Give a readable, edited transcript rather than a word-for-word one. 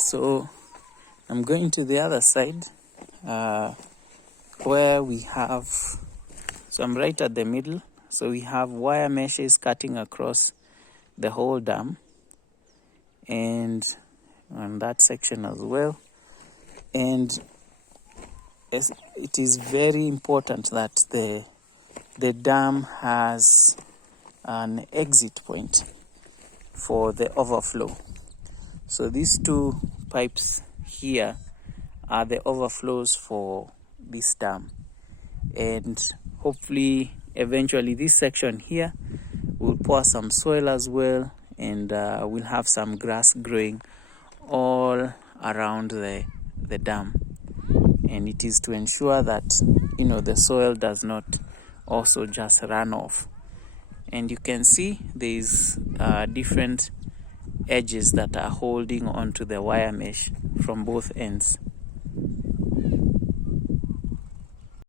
So I'm going to the other side where we have, so I'm right at the middle. So we have wire meshes cutting across the whole dam and on that section as well. And it is very important that the dam has an exit point for the overflow. So these two pipes here are the overflows for this dam, and hopefully eventually this section here will pour some soil as well, and we'll have some grass growing all around the dam. And it is to ensure that the soil does not also just run off. And you can see there's different edges that are holding onto the wire mesh from both ends.